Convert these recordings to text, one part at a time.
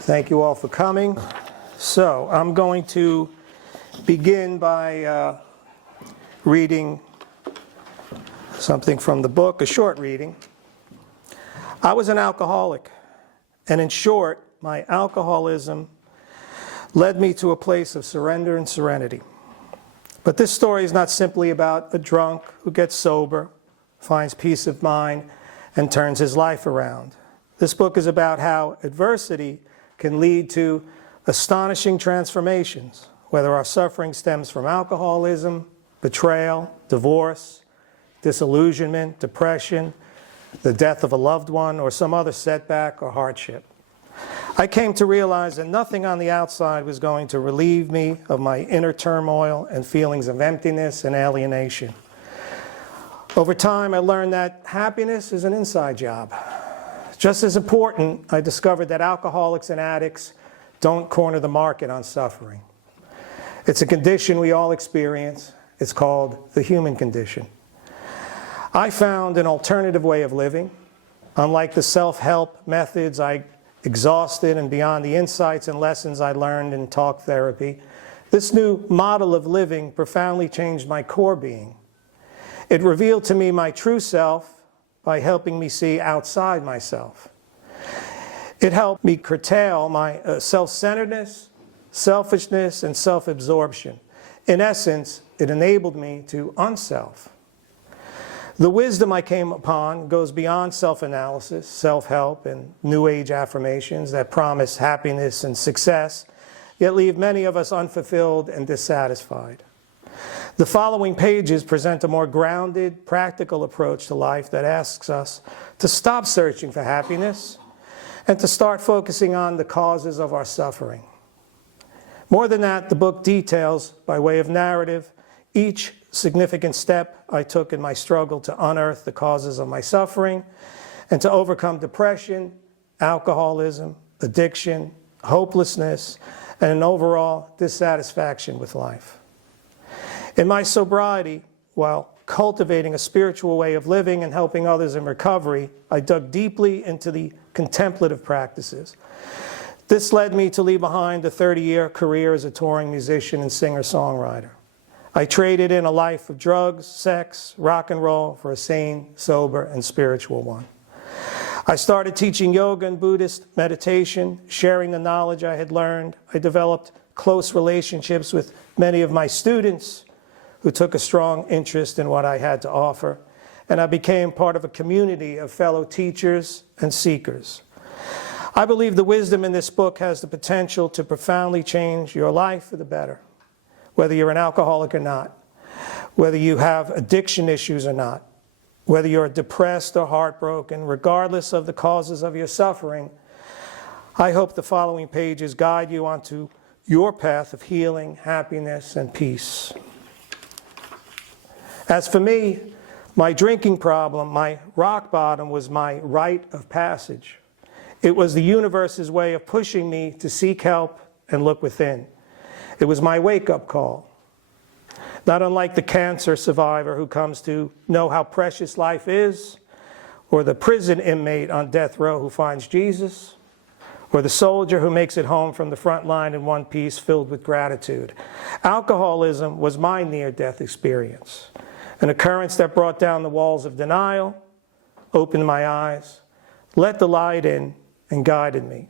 Thank you all for coming. So I'm going to begin by reading something from the book, a short reading. I was an alcoholic, and in short, my alcoholism led me to a place of surrender and serenity. But this story is not simply about a drunk who gets sober, finds peace of mind, and turns his life around. This book is about how adversity can lead to astonishing transformations, whether our suffering stems from alcoholism, betrayal, divorce, disillusionment, depression, the death of a loved one, or some other setback or hardship. I came to realize that nothing on the outside was going to relieve me of my inner turmoil and feelings of emptiness and alienation. Over time, I learned that happiness is an inside job. Just as important, I discovered that alcoholics and addicts don't corner the market on suffering. It's a condition we all experience. It's called the human condition. I found an alternative way of living. Unlike the self-help methods I exhausted and beyond the insights and lessons I learned in talk therapy, this new model of living profoundly changed my core being. It revealed to me my true self by helping me see outside myself. It helped me curtail my self-centeredness, selfishness, and self-absorption. In essence, it enabled me to unself. The wisdom I came upon goes beyond self-analysis, self-help, and New Age affirmations that promise happiness and success, yet leave many of us unfulfilled and dissatisfied. The following pages present a more grounded, practical approach to life that asks us to stop searching for happiness and to start focusing on the causes of our suffering. More than that, the book details, by way of narrative, each significant step I took in my struggle to unearth the causes of my suffering and to overcome depression, alcoholism, addiction, hopelessness, and an overall dissatisfaction with life. In my sobriety, while cultivating a spiritual way of living and helping others in recovery, I dug deeply into the contemplative practices. This led me to leave behind a 30-year career as a touring musician and singer-songwriter. I traded in a life of drugs, sex, rock and roll for a sane, sober, and spiritual one. I started teaching yoga and Buddhist meditation, sharing the knowledge I had learned. I developed close relationships with many of my students who took a strong interest in what I had to offer, and I became part of a community of fellow teachers and seekers. I believe the wisdom in this book has the potential to profoundly change your life for the better, whether you're an alcoholic or not, whether you have addiction issues or not, whether you're depressed or heartbroken, regardless of the causes of your suffering. I hope the following pages guide you onto your path of healing, happiness, and peace. As for me, my drinking problem, my rock bottom, was my rite of passage. It was the universe's way of pushing me to seek help and look within. It was my wake-up call. Not unlike the cancer survivor who comes to know how precious life is, or the prison inmate on death row who finds Jesus, or the soldier who makes it home from the front line in one piece filled with gratitude. Alcoholism was my near-death experience, an occurrence that brought down the walls of denial, opened my eyes, let the light in, and guided me.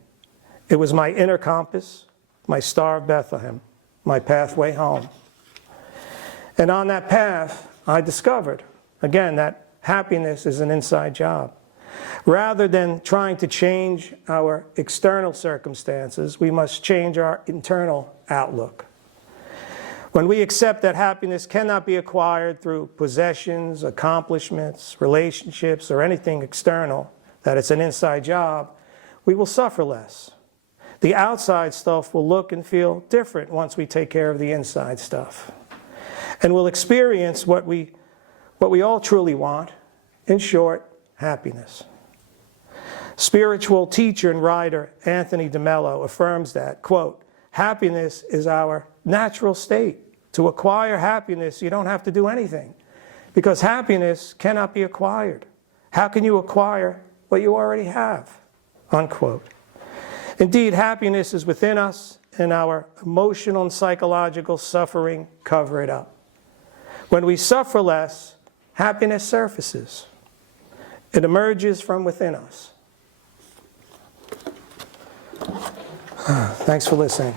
It was my inner compass, my Star of Bethlehem, my pathway home. And on that path, I discovered, again, that happiness is an inside job. Rather than trying to change our external circumstances, we must change our internal outlook. When we accept that happiness cannot be acquired through possessions, accomplishments, relationships, or anything external, that it's an inside job, we will suffer less. The outside stuff will look and feel different once we take care of the inside stuff. And we'll experience what we all truly want, in short, happiness. Spiritual teacher and writer Anthony DeMello affirms that, quote, happiness is our natural state. To acquire happiness, you don't have to do anything, because happiness cannot be acquired. How can you acquire what you already have? Unquote. Indeed, happiness is within us, and our emotional and psychological suffering cover it up. When we suffer less, happiness surfaces. It emerges from within us. Thanks for listening.